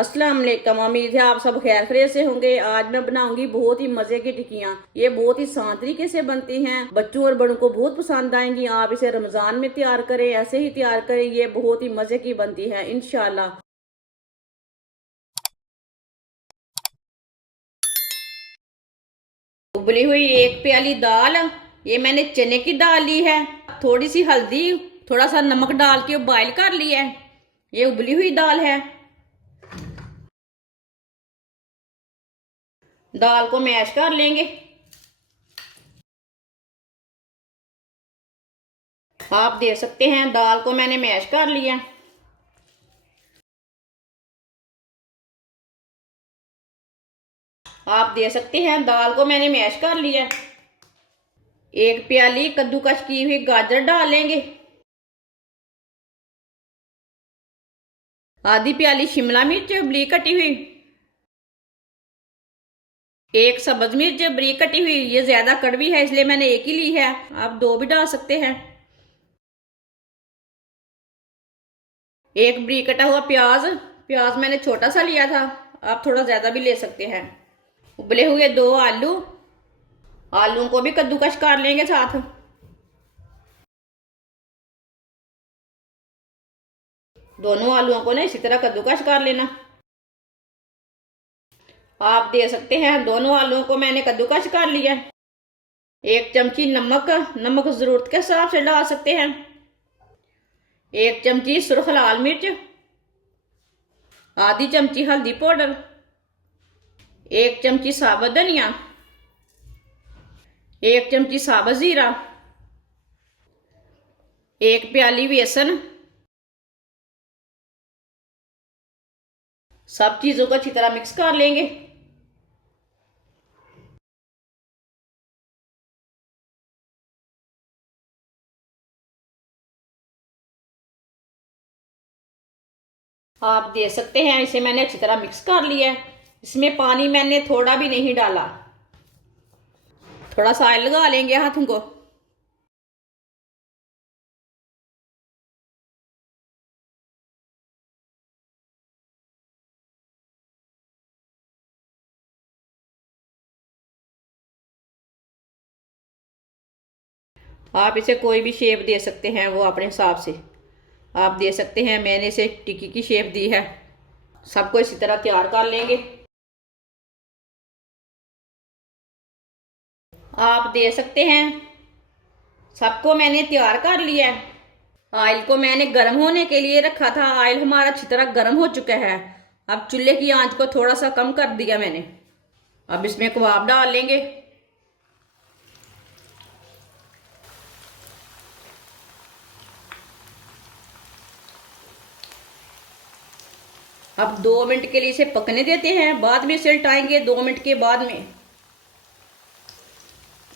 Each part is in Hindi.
अस्सलाम वालेकुम। उम्मीद है आप सब खैर खैरियत से होंगे। आज मैं बनाऊंगी बहुत ही मजे की टिक्कियाँ। ये बहुत ही आसान तरीके से बनती हैं, बच्चों और बड़ों को बहुत पसंद आएंगी। आप इसे रमजान में तैयार करें, ऐसे ही तैयार करें, ये बहुत ही मजे की बनती है इंशाल्लाह। उबली हुई एक प्याली दाल, ये मैंने चने की दाल ली है। थोड़ी सी हल्दी, थोड़ा सा नमक डाल के बॉयल कर लिया है। ये उबली हुई दाल है। दाल को मैश कर लेंगे। आप देख सकते हैं दाल को मैंने मैश कर लिया। आप देख सकते हैं दाल को मैंने मैश कर लिया। एक प्याली कद्दूकस की हुई गाजर डालेंगे। आधी प्याली शिमला मिर्च बारीक कटी हुई। एक सब्ज मिर्च बारीक कटी हुई। ये ज्यादा कड़वी है इसलिए मैंने एक ही ली है, आप दो भी डाल सकते हैं। एक बारीक कटा हुआ प्याज, प्याज मैंने छोटा सा लिया था, आप थोड़ा ज्यादा भी ले सकते हैं। उबले हुए दो आलू, आलू को भी कद्दूकस कर लेंगे साथ। दोनों आलूओं को ना इसी तरह कद्दूकस कर लेना। आप दे सकते हैं दोनों आलूओं को मैंने कद्दूकस कर लिया। एक चमची नमक, नमक जरूरत के हिसाब से डाल सकते हैं। एक चमची सुर्ख लाल मिर्च, आधी चमची हल्दी पाउडर, एक चमची साबुत धनिया, एक चमची साबुत जीरा, एक प्याली बेसन। सब चीजों को अच्छी तरह मिक्स कर लेंगे। आप देख सकते हैं इसे मैंने अच्छी तरह मिक्स कर लिया है। इसमें पानी मैंने थोड़ा भी नहीं डाला। थोड़ा सा ऑयल लगा लेंगे हाथों को। आप इसे कोई भी शेप दे सकते हैं, वो अपने हिसाब से आप दे सकते हैं। मैंने इसे टिक्की की शेप दी है। सबको इसी तरह तैयार कर लेंगे। आप दे सकते हैं सबको मैंने तैयार कर लिया है। ऑयल को मैंने गर्म होने के लिए रखा था। ऑयल हमारा अच्छी तरह गर्म हो चुका है। अब चूल्हे की आंच को थोड़ा सा कम कर दिया मैंने। अब इसमें कबाब डाल लेंगे। अब 2 मिनट के लिए इसे पकने देते हैं, बाद में इसे उल्टाएंगे 2 मिनट के बाद में।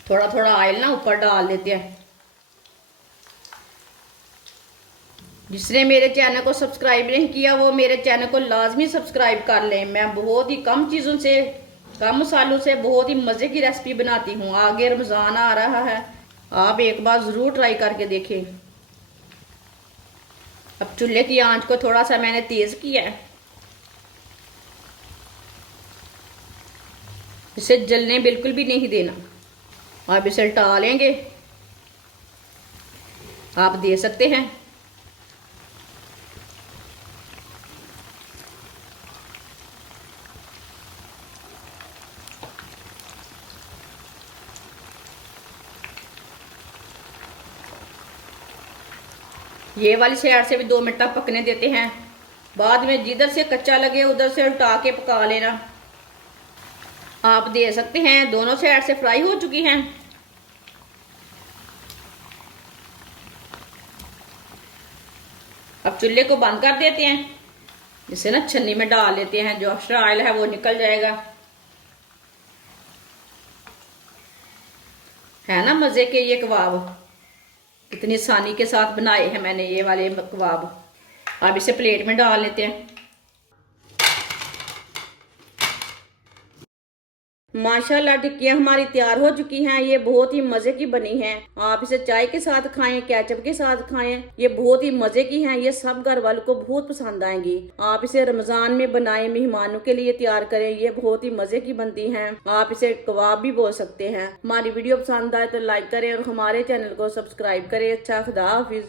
थोड़ा थोड़ा ऑयल ना ऊपर डाल देते हैं। जिसने मेरे चैनल को सब्सक्राइब नहीं किया वो मेरे चैनल को लाजमी सब्सक्राइब कर लें। मैं बहुत ही कम चीज़ों से, कम मसालों से बहुत ही मज़े की रेसिपी बनाती हूँ। आगे रमज़ान आ रहा है, आप एक बार ज़रूर ट्राई करके देखें। अब चूल्हे की आंच को थोड़ा सा मैंने तेज़ किया है, इसे जलने बिल्कुल भी नहीं देना। अब इसे उल्टा लेंगे। आप दे सकते हैं ये वाली साइड से भी 2 मिनट तक पकने देते हैं। बाद में जिधर से कच्चा लगे उधर से उल्टा के पका लेना। आप दे सकते हैं दोनों साइड से फ्राई हो चुकी हैं। अब चूल्हे को बंद कर देते हैं। इसे ना छन्नी में डाल लेते हैं, जो एक्स्ट्रा ऑयल है वो निकल जाएगा। है ना मजे के ये कबाब, इतनी आसानी के साथ बनाए हैं मैंने ये वाले कबाब। अब इसे प्लेट में डाल लेते हैं। माशाल्लाह टिक्कियाँ हमारी तैयार हो चुकी हैं। ये बहुत ही मजे की बनी हैं। आप इसे चाय के साथ खाएं, केचप के साथ खाएं, ये बहुत ही मजे की हैं। ये सब घर वालों को बहुत पसंद आएंगी। आप इसे रमजान में बनाएं, मेहमानों के लिए तैयार करें। ये बहुत ही मजे की बनती हैं। आप इसे कबाब भी बोल सकते हैं। हमारी वीडियो पसंद आए तो लाइक करें और हमारे चैनल को सब्सक्राइब करें। अच्छा, खुदा हाफिज।